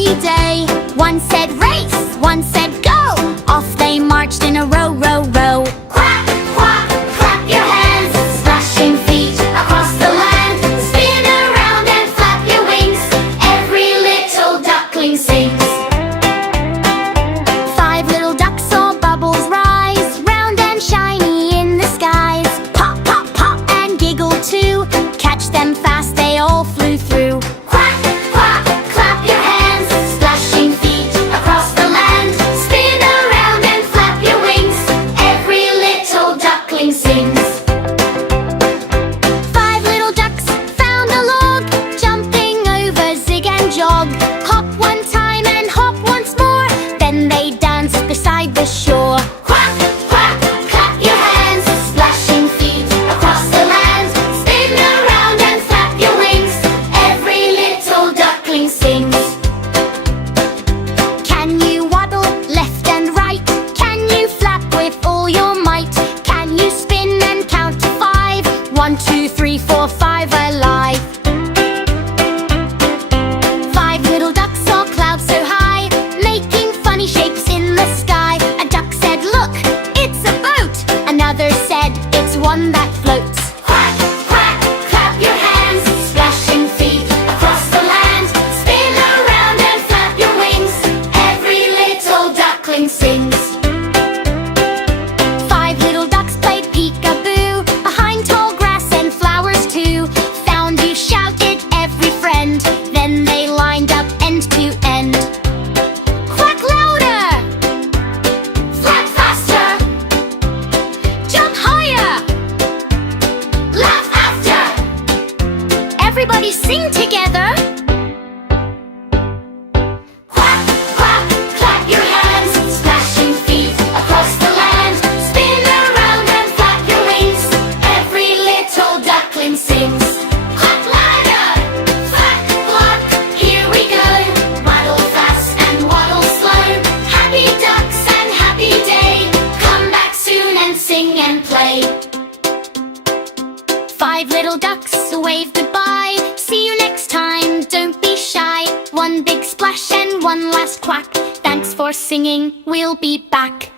sunny day. One said race, one said go. Off they marched in a row, row, row. Quack, quack, clap your hands. Splashing feet across the land. Spin around and flap your wings. Every little duckling sings. Five little ducks saw bubbles rise, round and shiny in the skies. Pop, pop, pop and giggle too. Catch them fast, they all flew through. Quack, quack, clap your hands. Splashing feet across the land. Spin around and flap your wings. Every little duckling sings. Five little ducks found a log, jumping over zig and jog. Hop one time and hop once more, then they danced beside the shore. Quack, quack, clap your hands. Splashing feet across the land. Spin around and flap your wings. Every little duckling sings. Can you waddle left and right? Can you flap with all your might? Can you spin and count to 5? 1, 2, 3, 4, 5 alive. Five little ducks saw clouds so high, making funny shapes in the sky. A duck said, look, it's a boat. Another said, it's one that floats. Quack, quack, clap your hands. Splashing feet across the land. Spin around and flap your wings. Every little duckling sings. Five little ducks played peekaboo, behind tall grass and flowers too. Found you, shouted every friend. Then they lined up end to end. Quack louder! Flap faster! Jump higher! Laugh after! Everybody sing together! Quack, quack, clap your hands. Splashing feet across the land. Spin around and flap your wings. Every little duckling sings. Quack louder! Quack, quack, here we go. Waddle fast and waddle slow. Happy ducks and happy day. Come back soon and sing and play. Five little ducks wave goodbye. See you next time, don't be shy. One big splash and one last quack. Thanks for singing, we'll be back.